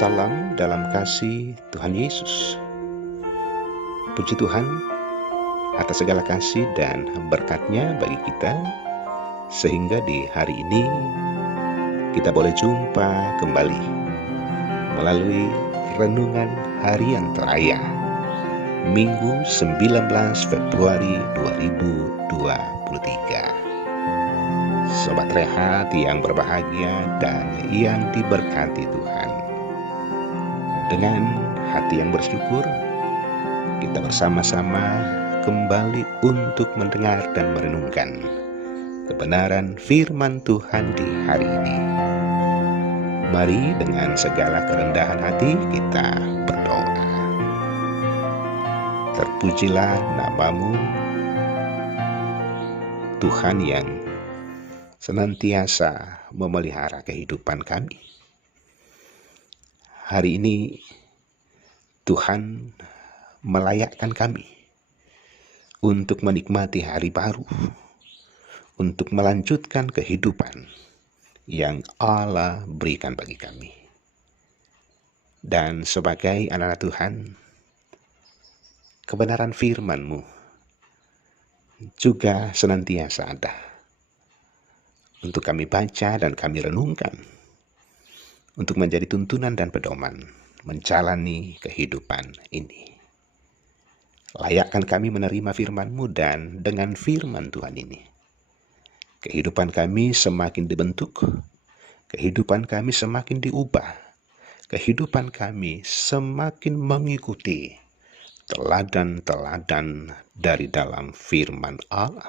Salam dalam kasih Tuhan Yesus. Puji Tuhan atas segala kasih dan berkat-Nya bagi kita, sehingga di hari ini kita boleh jumpa kembali melalui renungan harian teraya Minggu 19 Februari 2023. Sobat Rehat yang berbahagia dan yang diberkati Tuhan, dengan hati yang bersyukur kita bersama-sama kembali untuk mendengar dan merenungkan kebenaran firman Tuhan di hari ini. Mari dengan segala kerendahan hati kita berdoa. Terpujilah nama-Mu, Tuhan yang senantiasa memelihara kehidupan kami. Hari ini Tuhan melayakkan kami untuk menikmati hari baru, untuk melanjutkan kehidupan yang Allah berikan bagi kami. Dan sebagai anak-anak Tuhan, kebenaran firman-Mu juga senantiasa ada untuk kami baca dan kami renungkan, untuk menjadi tuntunan dan pedoman menjalani kehidupan ini. Layakkan kami menerima firman-Mu, dan dengan firman Tuhan ini kehidupan kami semakin dibentuk, kehidupan kami semakin diubah, kehidupan kami semakin mengikuti teladan-teladan dari dalam firman Allah.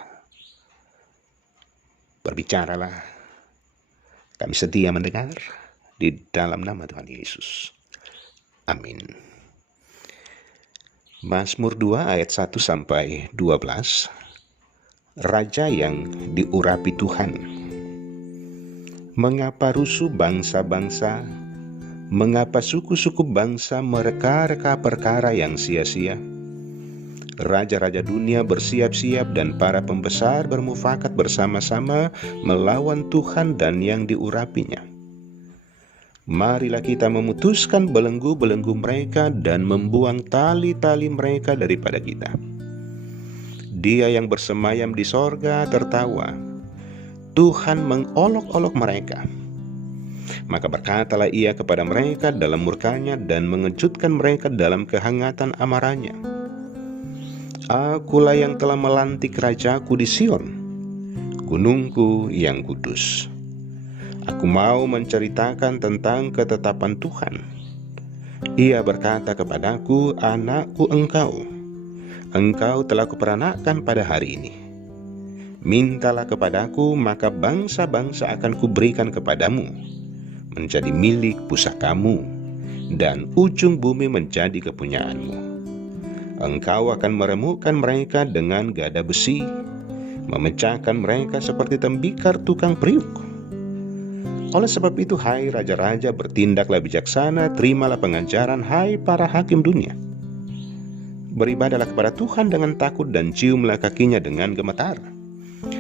Berbicaralah, kami setia mendengar di dalam nama Tuhan Yesus. Amin. Mazmur 2 ayat 1-12. Raja yang diurapi Tuhan. Mengapa rusuh bangsa-bangsa? Mengapa suku-suku bangsa mereka-reka perkara yang sia-sia? Raja-raja dunia bersiap-siap dan para pembesar bermufakat bersama-sama melawan Tuhan dan yang diurapinya. Marilah kita memutuskan belenggu-belenggu mereka dan membuang tali-tali mereka daripada kita. Dia yang bersemayam di sorga tertawa. Tuhan mengolok-olok mereka. Maka berkatalah Ia kepada mereka dalam murkanya dan mengejutkan mereka dalam kehangatan amarahnya. Akulah yang telah melantik rajaku di Sion, gunungku yang kudus. Aku mau menceritakan tentang ketetapan Tuhan. Ia berkata kepadaku, anakku engkau telah kuperanakkan pada hari ini. Mintalah kepadaku, maka bangsa-bangsa akan kuberikan kepadamu, menjadi milik pusakamu, dan ujung bumi menjadi kepunyaanmu. Engkau akan meremukkan mereka dengan gada besi, memecahkan mereka seperti tembikar tukang periuk. Oleh sebab itu, hai raja-raja, bertindaklah bijaksana, terimalah pengajaran, hai para hakim dunia. Beribadahlah kepada Tuhan dengan takut dan ciumlah kakinya dengan gemetar,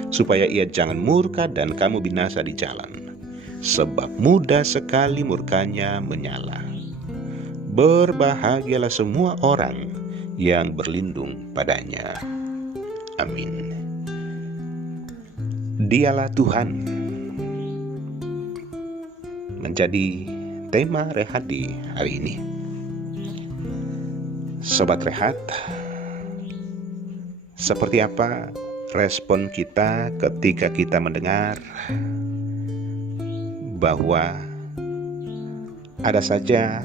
supaya Ia jangan murka dan kamu binasa di jalan, sebab mudah sekali murkanya menyala. Berbahagialah semua orang yang berlindung padanya. Amin. Dialah Tuhan menjadi tema Rehat di hari ini. Sobat Rehat, seperti apa respon kita ketika kita mendengar bahwa ada saja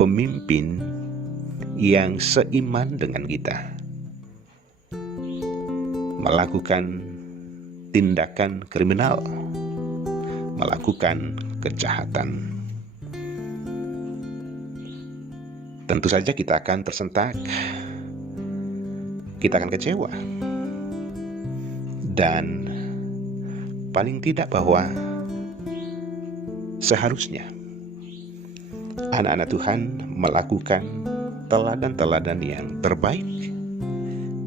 pemimpin yang seiman dengan kita melakukan tindakan kriminal, melakukan kejahatan? Tentu saja kita akan tersentak, kita akan kecewa, dan paling tidak bahwa seharusnya anak-anak Tuhan melakukan teladan-teladan yang terbaik,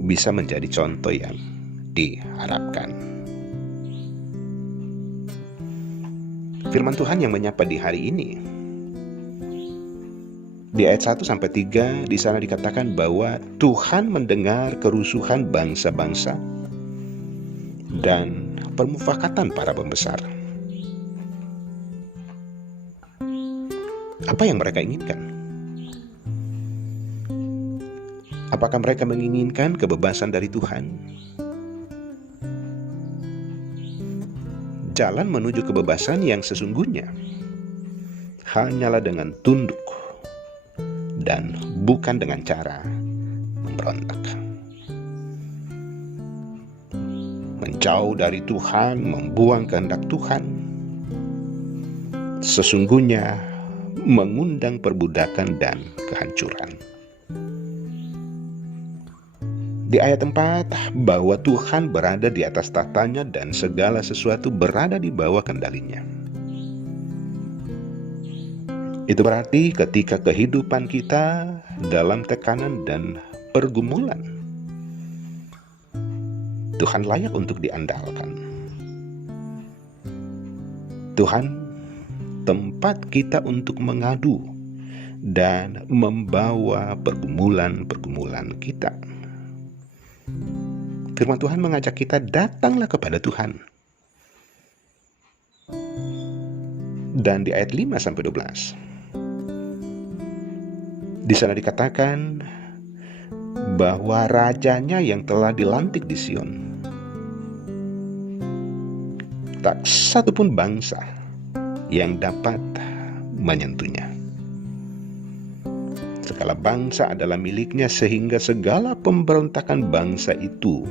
bisa menjadi contoh yang diharapkan. Firman Tuhan yang menyapa di hari ini Di ayat 1 sampai 3 di sana dikatakan bahwa Tuhan mendengar kerusuhan bangsa-bangsa dan permufakatan para pembesar. Apa yang mereka inginkan? Apakah mereka menginginkan kebebasan dari Tuhan? Jalan menuju kebebasan yang sesungguhnya hanyalah dengan tunduk dan bukan dengan cara memberontak. Menjauh dari Tuhan, membuang kehendak Tuhan, sesungguhnya mengundang perbudakan dan kehancuran. Di ayat 4, bahwa Tuhan berada di atas tahtanya dan segala sesuatu berada di bawah kendalinya. Itu berarti ketika kehidupan kita dalam tekanan dan pergumulan, Tuhan layak untuk diandalkan. Tuhan tempat kita untuk mengadu dan membawa pergumulan-pergumulan kita. Firman Tuhan mengajak kita, datanglah kepada Tuhan. Dan di ayat 5-12 di sana dikatakan bahwa rajanya yang telah dilantik di Sion, tak satu pun bangsa yang dapat menyentuhnya. Segala bangsa adalah miliknya, sehingga segala pemberontakan bangsa itu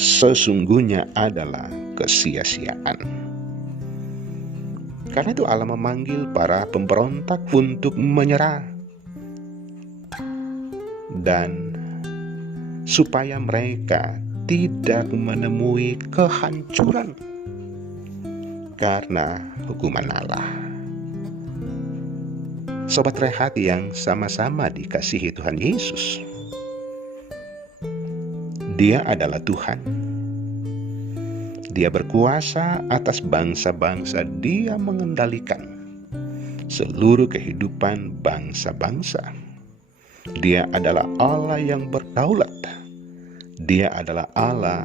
sesungguhnya adalah kesia-siaan. Karena itu Allah memanggil para pemberontak untuk menyerah, dan supaya mereka tidak menemui kehancuran karena hukuman Allah. Sobat Rehat yang sama-sama dikasihi Tuhan Yesus, Dia adalah Tuhan. Dia berkuasa atas bangsa-bangsa. Dia mengendalikan seluruh kehidupan bangsa-bangsa. Dia adalah Allah yang berdaulat. Dia adalah Allah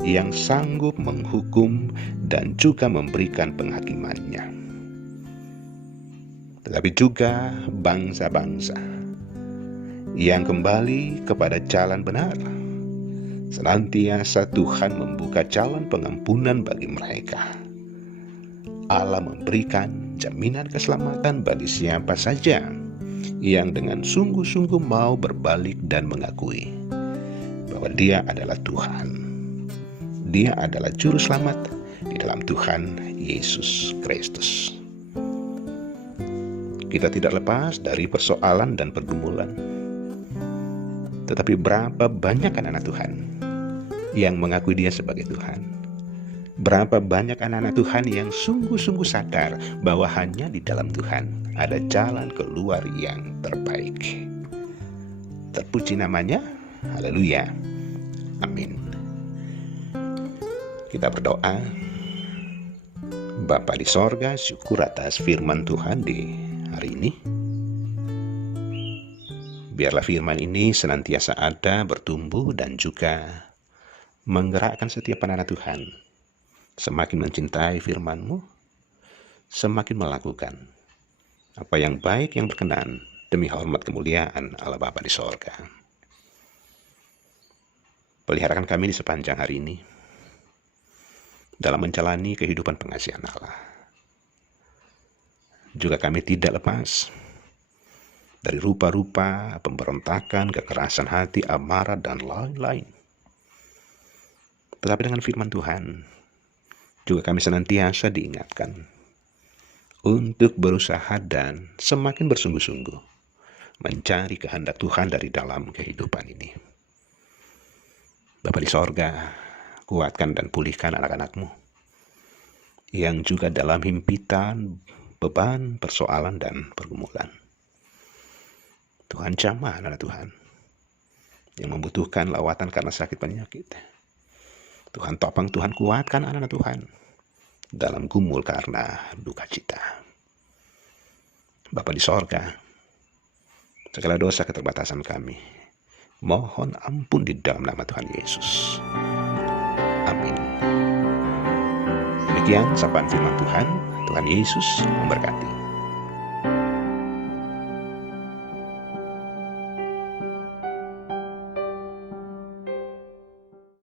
yang sanggup menghukum dan juga memberikan penghakimannya. Tetapi juga bangsa-bangsa yang kembali kepada jalan benar, senantiasa Tuhan membuka jalan pengampunan bagi mereka. Allah memberikan jaminan keselamatan bagi siapa saja yang dengan sungguh-sungguh mau berbalik dan mengakui bahwa Dia adalah Tuhan. Dia adalah juru selamat di dalam Tuhan Yesus Kristus. Kita tidak lepas dari persoalan dan pergumulan. Tetapi berapa banyak anak-anak Tuhan yang mengakui Dia sebagai Tuhan? Berapa banyak anak-anak Tuhan yang sungguh-sungguh sadar bahwa hanya di dalam Tuhan ada jalan keluar yang terbaik. Terpuji namanya, haleluya, amin. Kita berdoa. Bapa di sorga, syukur atas firman Tuhan di hari ini. Biarlah firman ini senantiasa ada, bertumbuh, dan juga menggerakkan setiap anak-anak Tuhan semakin mencintai firman-Mu, semakin melakukan apa yang baik, yang berkenan, demi hormat kemuliaan Allah Bapa di sorga. Peliharakan kami di sepanjang hari ini dalam menjalani kehidupan pengasihan Allah. Juga kami tidak lepas dari rupa-rupa pemberontakan, kekerasan hati, amarah, dan lain-lain. Tetapi dengan firman Tuhan, juga kami senantiasa diingatkan untuk berusaha dan semakin bersungguh-sungguh mencari kehendak Tuhan dari dalam kehidupan ini. Bapa di sorga, kuatkan dan pulihkan anak-anak-Mu yang juga dalam himpitan, beban, persoalan, dan pergumulan. Tuhan jamah anak Tuhan yang membutuhkan lawatan karena sakit penyakit. Tuhan topang, Tuhan kuatkan anak-anak Tuhan dalam gumul karena duka cita. Bapa di sorga, segala dosa keterbatasan kami. Mohon ampun di dalam nama Tuhan Yesus. Amin. Demikian sapaan firman Tuhan. Tuhan Yesus memberkati.